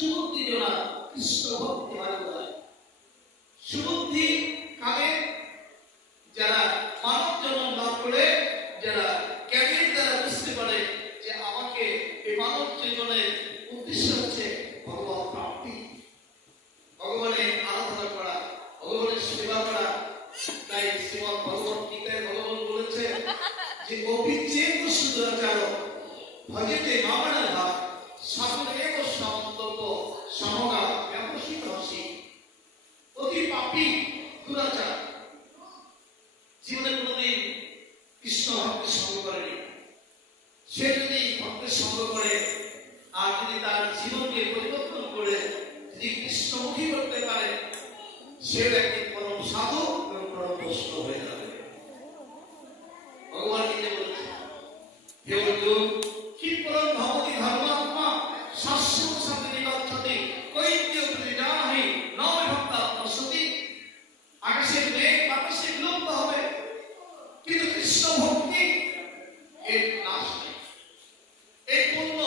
সুবুদ্ধি জনা কৃষ্ণ ভক্তি হয়। সুবুদ্ধি কাকে? যারা মানব জন্ম লাভ করে, যারা জ্ঞানের দ্বারা বুঝতে পারে যে আমাকে এই মানব জীবনের উদ্দেশ্য হচ্ছে ভগবান প্রাপ্তি, ভগবানের আরাধনা করা, ভগবানের সেবা করা। তাই শ্রীমদ ভগবত গীতায় ভগবান বলেছে যে অভিজ্ঞেন সুদুরাচার ভজতে মামনা ভাব সকলেব সমন্তব্য সমগা ব্যবসিত হসি। অতি পাপী দুরাচার জীবনে কোনোদিন কৃষ্ণ ভক্তের সঙ্গ করেনি, সে যদি ভক্তের সঙ্গ করে আর যদি তার জীবনকে পরিবর্তন করে যদি কৃষ্ণমুখী করতে পারে, সে একটি পরম সাধু এবং পরম বৈষ্ণব হয়ে যাবে। ভগবান নিজে বলেছেন, হে অর্জুন, ক্ষিপ্রং ভবতি ধর্মাত্মা শাশ্বত শান্তি নিগচ্ছতি কৈত্য প্রতিজানাহি নমে ভক্তাত্মসতি। আকাশের মেঘ বাতাসে বিলুপ্ত হবে, কিন্তু কৃষ্ণ ভক্তি এর নাশ নেই। এই পুণ্য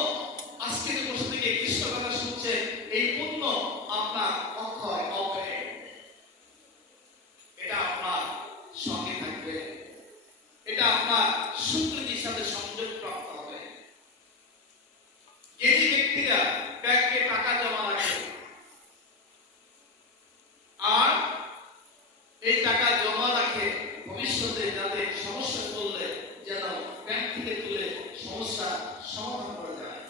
আজকে বসে থেকে কৃষ্ণ কথা শুনছে, এই পুণ্য আপনার অক্ষয় অক্ষয়, এটা আপনার সঙ্গে থাকবে, এটা আপনার সুকৃতির সাথে সংযোগ প্রাপ্ত হবে। যে ব্যক্তিরা ব্যাংকে টাকা জমা রাখে আর এই টাকা জমা রাখে ভবিষ্যতে যাতে সমস্যা করলে যেন ব্যাংক থেকে তুলে সমস্যা সমাধান করা যায়।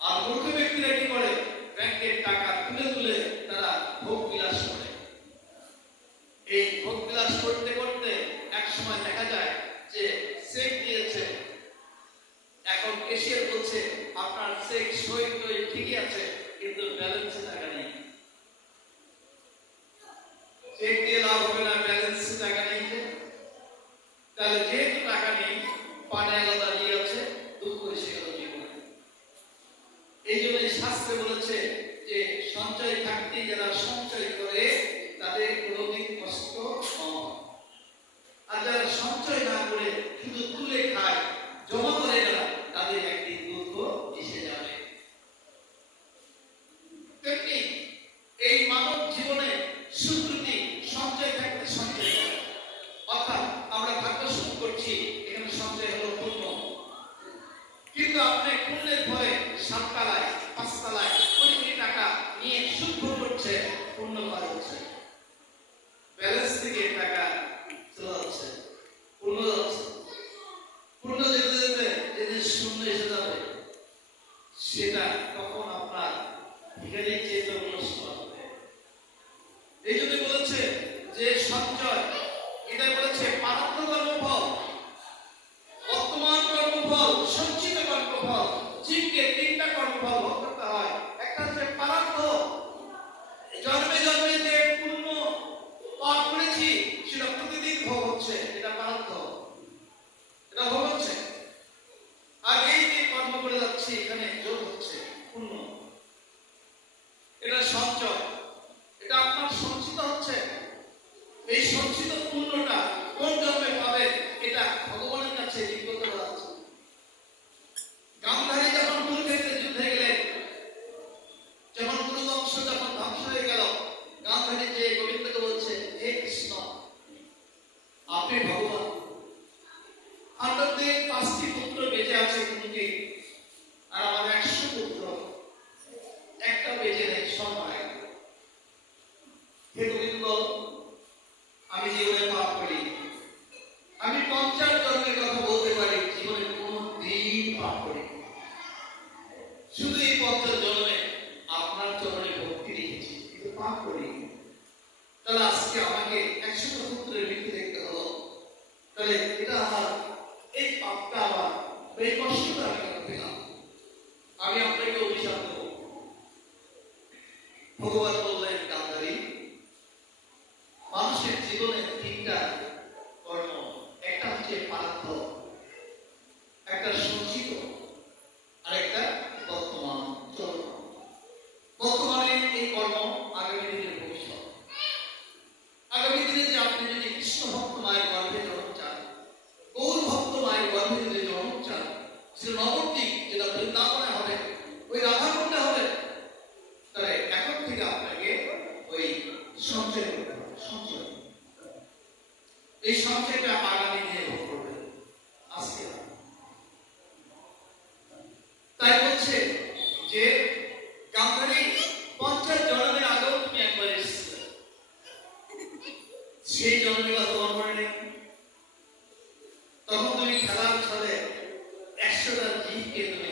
আর মূর্খ ব্যক্তিরা কি করে? ব্যাংকের টাকা তুলে তুলে তারা ভোগ বিলাস করে। এই ভোগ বিলাস করতে করতে এক সময় দেখা যায় যে চেক দিয়েছে, এখন ক্যাশিয়ার বলছে আপনার চেক সই টই ঠিকই আছে, কিন্তু ব্যালেন্সে টাকা নেই। চেক দিয়ে লাভ হবে না, ব্যালেন্সে টাকা নেই। তাহলে যেহেতু টাকা নেই, পানে আলাদা দিয়ে আছে, দুঃখ এসে গেল জীবনে। এই জন্য শাস্ত্রে বলেছে যে সঞ্চয় থাকতে যারা সঞ্চয় করে তাদের কোনোদিন কষ্ট কম হয়, আর যারা সঞ্চয় না করে শুধু তুলে খায়, জমা করে না, তাদের একদিন দুঃখ এসে যাবে। তেমনি এই মানব জীবনে সুকৃতি সঞ্চয় থাকতে সঞ্চয় করে, অর্থাৎ আমরা ভাগ্য সুখ করছি, এখানে সঞ্চয় হলো পুণ্য। কিন্তু আপনি পুণ্যের ভয়ে 7 তলায় 5 তলায় কোটি টাকা নিয়ে সুখ ভোগ করছে, পুণ্য পাওয়া যাচ্ছে, ব্যালেন্স থেকে টাকা চলে যাচ্ছে, পুণ্য যাচ্ছে। পুণ্য যেতে যেতে যেদিন শূন্য এসে যাবে, সেটা তখন আপনার ভিখারির চেয়ে নষ্ট হবে। এই জন্য বলেছে যে সঞ্চয়, এটা বলেছে পারার্থ কর্মফল, বর্তমান কর্মফল, সঞ্চিত কর্মফল। জীবকে 3টা কর্মফল ভোগ করতে হয়। একটা হচ্ছে পারার্থ, জন্মে জন্মে যে পুণ্য পাপ করেছি সেটা প্রতিদিন ভোগ হচ্ছে, এটা পারার্থ, এটা ভোগ হচ্ছে। আর এই যে কর্ম করে যাচ্ছি এখানে যোগ হচ্ছে পুণ্য, এটা সঞ্চয়, এটা আপনার সঞ্চিত হচ্ছে। এই সঞ্চিত পুণ্যটা কোন জন্মে পাবে এটা ভগবানের কাছে জিজ্ঞাসা করা হচ্ছে। গান্ধারী যখন কুরুক্ষেত্রে যুদ্ধে গেলেন, যখন কুরুবংশ যখন ধ্বংস হয়ে গেল, গান্ধারী যে গোবিন্দকে বলছে, হে কৃষ্ণ, আপনি ভগবান, আপনাদের 5টি পুত্র বেঁচে আছে কুন্তি, আর আমার 100 পুত্র, একটা বেঁচে নেই, সব মারা গেল। হে গোবিন্দ, আমি জীবনে পাপ করি, আমি 50 জন্মের কথা বলতে পারি, জীবনে কোনো দিন পাপ করি, শুধু এই 50 জন্মে আপনার চরণে ভক্তি রেখেছি, কিন্তু পাপ করি। তাহলে আজকে আমাকে 100 পুত্রের মৃত্যু দেখতে হলো, তাহলে এটা আমার এই পাপটা, আবার এই কষ্টটা আমি কেন পেলাম? আমি আপনাকে অভিশাপ দেব। ভগবান বললেন, গান্ধারী, মানুষের জীবনে 3টা কর্ম, একটা হচ্ছে পারার্থ, একটা সঞ্চিত, আর একটা বর্তমান চর্ম। বর্তমানে এই কর্ম আগামী দিনের ভবিষ্যৎ। আগামী দিনে যে আপনি যদি সঞ্চয়টা আগামী দিনে ভোগ করবে, আজকে না। তাই বলছে যে গান্ধারী 50 জন্মের আগেও তুমি একবার এসেছিলে, সেই জন্মের কথা তোমার মনে নেই? তখন তুমি খেলার ছলে 100টা জীবকে তুমি